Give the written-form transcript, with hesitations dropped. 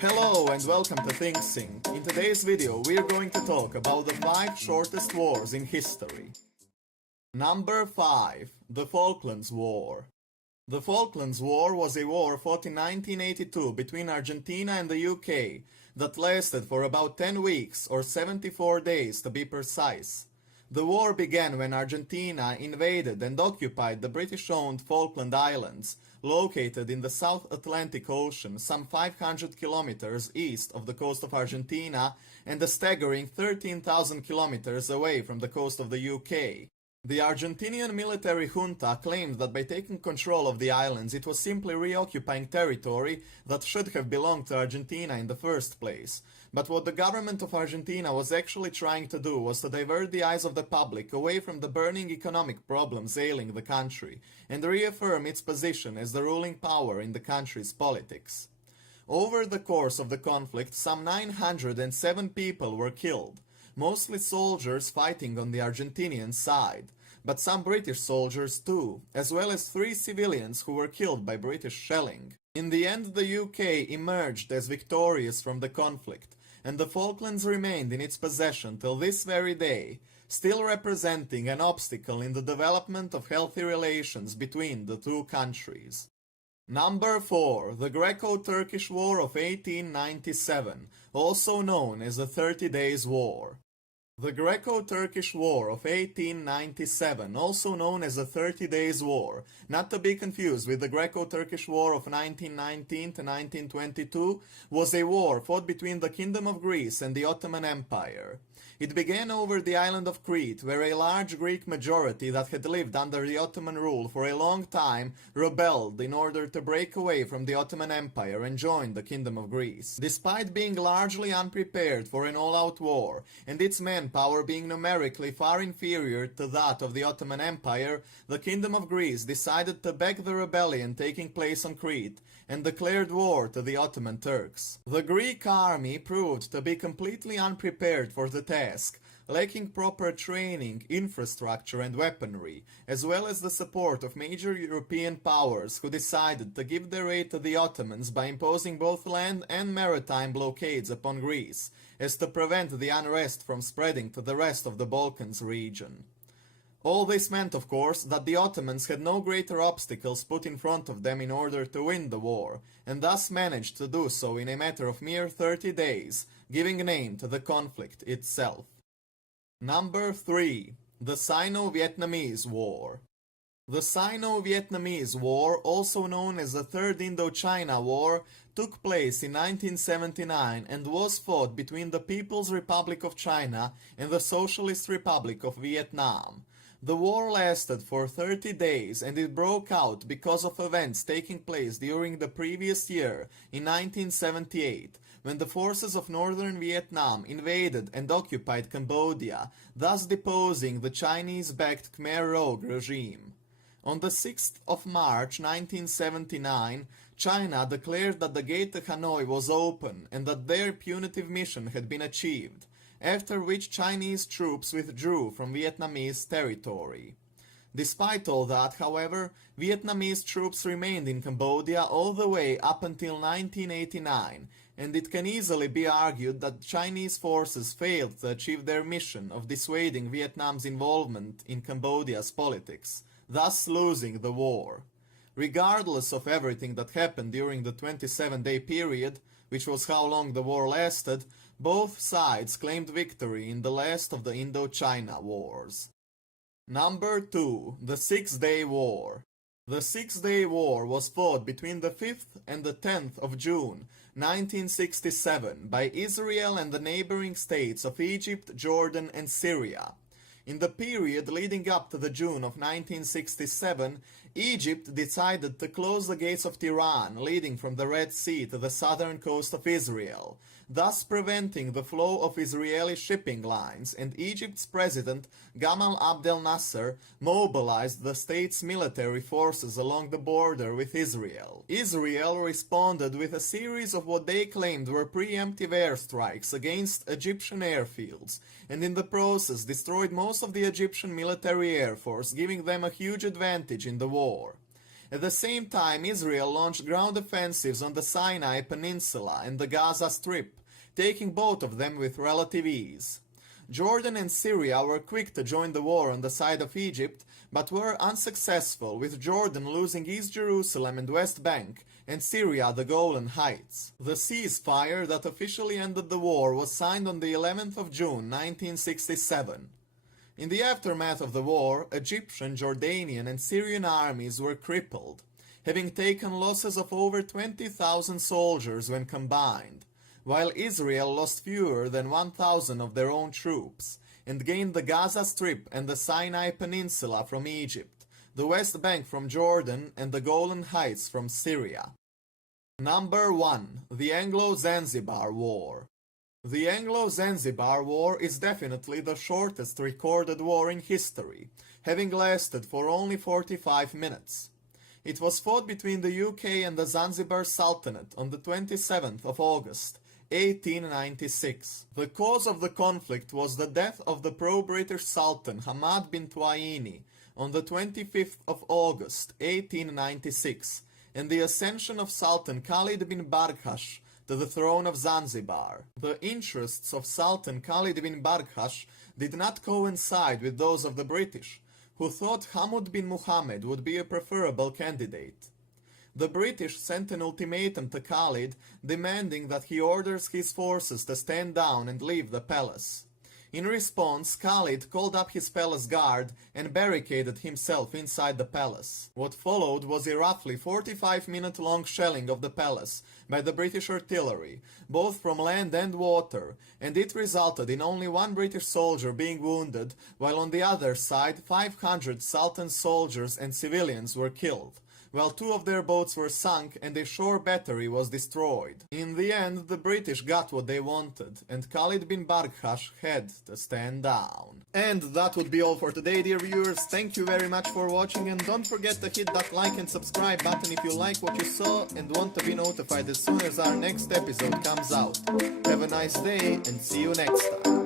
Hello and welcome to ThinkSync. In today's video we are going to talk about the 5 shortest wars in history. Number 5. The Falklands War. The Falklands War was a war fought in 1982 between Argentina and the UK that lasted for about 10 weeks or 74 days to be precise. The war began when Argentina invaded and occupied the British-owned Falkland Islands, located in the South Atlantic Ocean some 500 kilometers east of the coast of Argentina and a staggering 13,000 kilometers away from the coast of the UK. The Argentinian military junta claimed that by taking control of the islands it was simply reoccupying territory that should have belonged to Argentina in the first place. But what the government of Argentina was actually trying to do was to divert the eyes of the public away from the burning economic problems ailing the country and reaffirm its position as the ruling power in the country's politics. Over the course of the conflict, some 907 people were killed, mostly soldiers fighting on the Argentinian side, but some British soldiers too, as well as 3 civilians who were killed by British shelling. In the end, the UK emerged as victorious from the conflict, and the Falklands remained in its possession till this very day, still representing an obstacle in the development of healthy relations between the two countries. Number 4. The Greco-Turkish War of 1897, also known as the 30 Days War. The Greco-Turkish War of 1897, also known as the 30 Days War, not to be confused with the Greco-Turkish War of 1919 to 1922, was a war fought between the Kingdom of Greece and the Ottoman Empire. It began over the island of Crete, where a large Greek majority that had lived under the Ottoman rule for a long time rebelled in order to break away from the Ottoman Empire and join the Kingdom of Greece. Despite being largely unprepared for an all-out war, and its manpower being numerically far inferior to that of the Ottoman Empire, the Kingdom of Greece decided to back the rebellion taking place on Crete and declared war to the Ottoman Turks. The Greek army proved to be completely unprepared for the task, lacking proper training, infrastructure and weaponry, as well as the support of major European powers who decided to give their aid to the Ottomans by imposing both land and maritime blockades upon Greece, as to prevent the unrest from spreading to the rest of the Balkans region. All this meant, of course, that the Ottomans had no greater obstacles put in front of them in order to win the war, and thus managed to do so in a matter of mere 30 days, giving name to the conflict itself. Number 3. The Sino-Vietnamese War. The Sino-Vietnamese War, also known as the Third Indochina War, took place in 1979 and was fought between the People's Republic of China and the Socialist Republic of Vietnam. The war lasted for 30 days and it broke out because of events taking place during the previous year, in 1978, when the forces of northern Vietnam invaded and occupied Cambodia, thus deposing the Chinese-backed Khmer Rouge regime. On the 6th of March 1979, China declared that the gate to Hanoi was open and that their punitive mission had been achieved, after which Chinese troops withdrew from Vietnamese territory. Despite all that, however, Vietnamese troops remained in Cambodia all the way up until 1989, and it can easily be argued that Chinese forces failed to achieve their mission of dissuading Vietnam's involvement in Cambodia's politics, thus losing the war. Regardless of everything that happened during the 27-day period, which was how long the war lasted, both sides claimed victory in the last of the Indochina Wars. Number 2. The Six-Day War. The Six-Day War was fought between the 5th and the 10th of June 1967 by Israel and the neighboring states of Egypt, Jordan and Syria. In the period leading up to the June of 1967, Egypt decided to close the gates of Tiran leading from the Red Sea to the southern coast of Israel, thus preventing the flow of Israeli shipping lines, and Egypt's president Gamal Abdel Nasser mobilized the state's military forces along the border with Israel. Israel responded with a series of what they claimed were preemptive airstrikes against Egyptian airfields, and in the process destroyed most of the Egyptian military air force, giving them a huge advantage in the war. At the same time, Israel launched ground offensives on the Sinai Peninsula and the Gaza Strip, taking both of them with relative ease. Jordan and Syria were quick to join the war on the side of Egypt, but were unsuccessful, with Jordan losing East Jerusalem and West Bank, and Syria the Golan Heights. The ceasefire that officially ended the war was signed on the 11th of June 1967. In the aftermath of the war, Egyptian, Jordanian, and Syrian armies were crippled, having taken losses of over 20,000 soldiers when combined, while Israel lost fewer than 1,000 of their own troops, and gained the Gaza Strip and the Sinai Peninsula from Egypt, the West Bank from Jordan, and the Golan Heights from Syria. Number 1. The Anglo Zanzibar War. The Anglo Zanzibar War is definitely the shortest recorded war in history, having lasted for only 45 minutes. It was fought between the UK and the Zanzibar Sultanate on the 27th of August, 1896. The cause of the conflict was the death of the pro-British Sultan Hamad bin Twaini on the 25th of August, 1896, and the ascension of Sultan Khalid bin Barghash to the throne of Zanzibar. The interests of Sultan Khalid bin Barghash did not coincide with those of the British, who thought Hamad bin Muhammad would be a preferable candidate. The British sent an ultimatum to Khalid demanding that he orders his forces to stand down and leave the palace. In response, Khalid called up his palace guard and barricaded himself inside the palace. What followed was a roughly 45-minute-long shelling of the palace by the British artillery, both from land and water, and it resulted in only one British soldier being wounded, while on the other side 500 Sultan soldiers and civilians were killed, while 2 of their boats were sunk and a shore battery was destroyed. In the end, the British got what they wanted, and Khalid bin Barghash had to stand down. And that would be all for today, dear viewers. Thank you very much for watching, and don't forget to hit that like and subscribe button if you like what you saw and want to be notified as soon as our next episode comes out. Have a nice day, and see you next time.